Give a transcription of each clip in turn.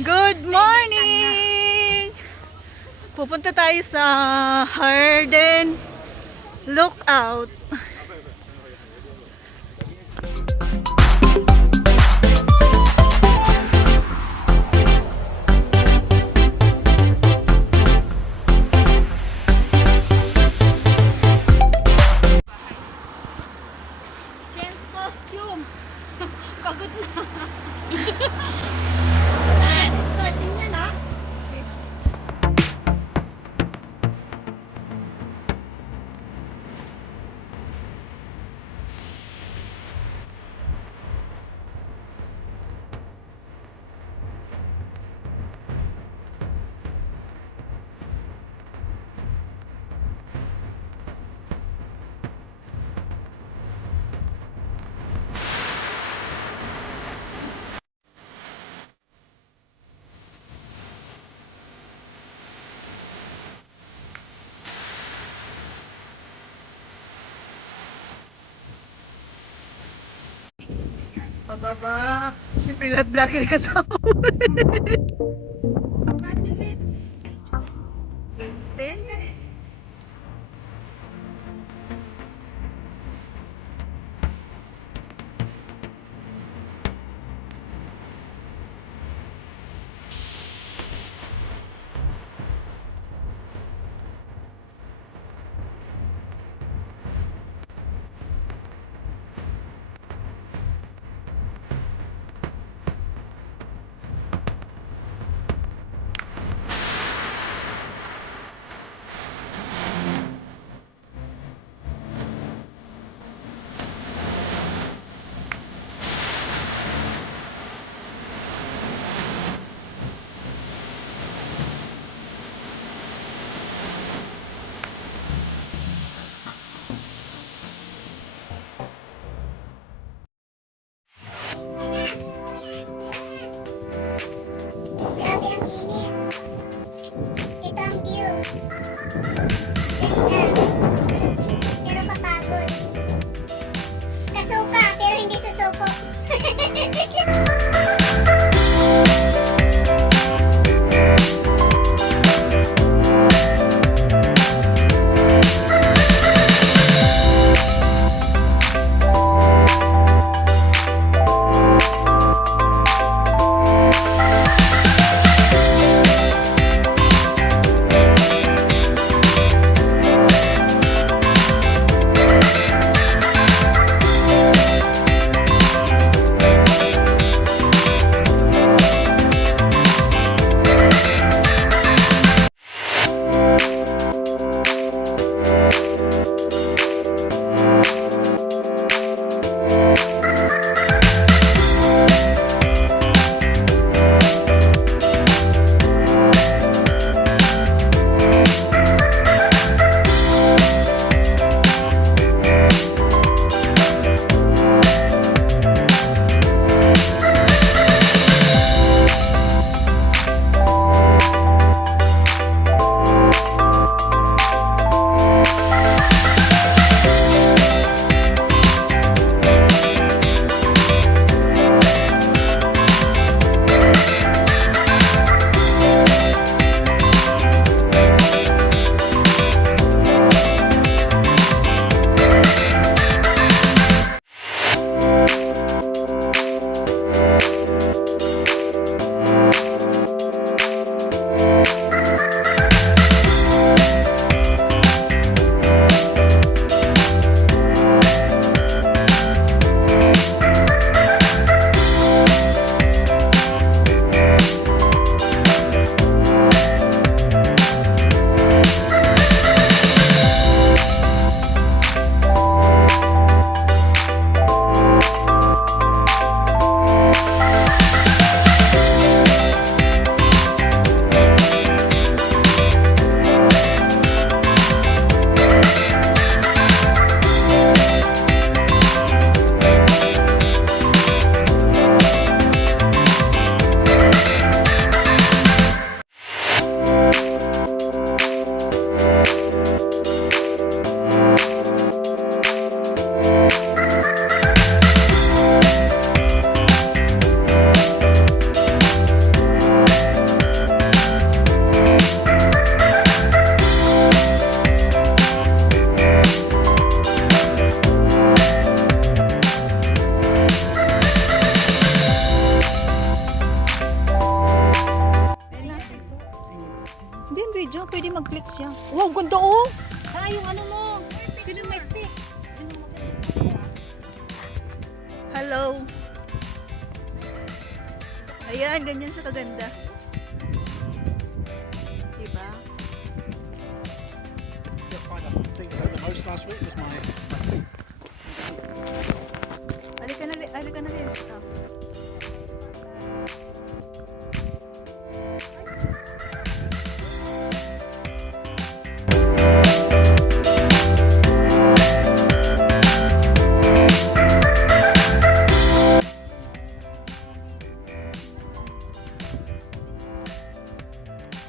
Good morning! Pupunta tayo sa Harden Lookout. Change costume. Pagod na. Pababa. Siyempre lahat vlogger kasama. siya. Wow, ganda oh! Saka yung ano mo. Sino may stick? Hello! Ayan, ganyan siya kaganda. Diba? Find out the thing I heard the most last week was my feet. Halika na rin. Stop.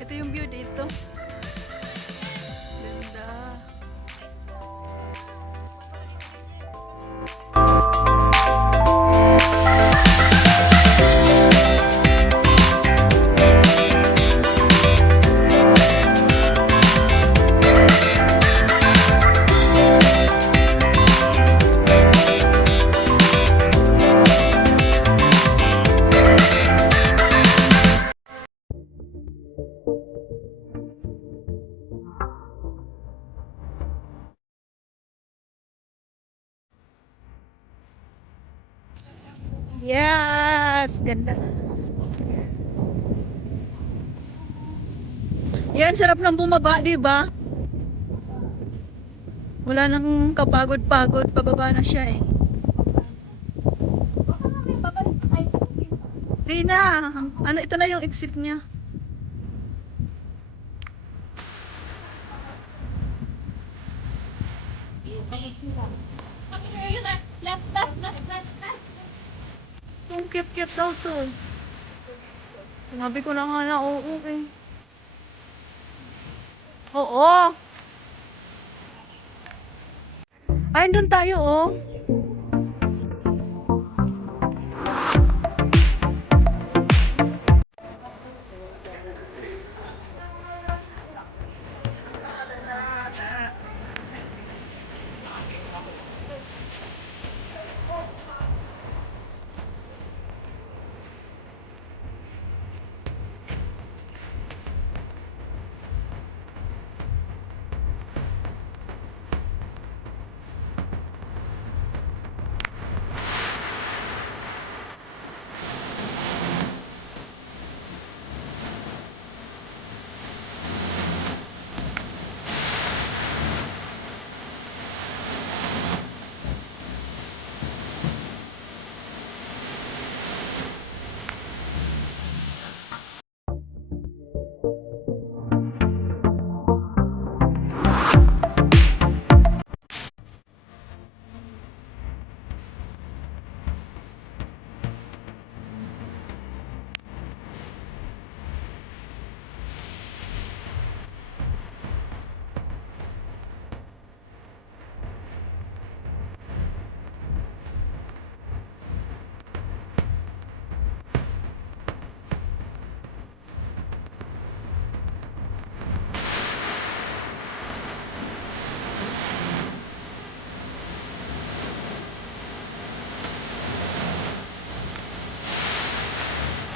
Ito yung view dito. Ganda. Yes! Ganda. Yan, sarap ng bumaba, di ba? Wala nang kapagod-pagod, pababa na siya eh. Di na. Ano, ito na yung exit niya. Ang cute-cute daw to. Sinabi ko na nga na oo eh. Oo. Ayun doon tayo oh.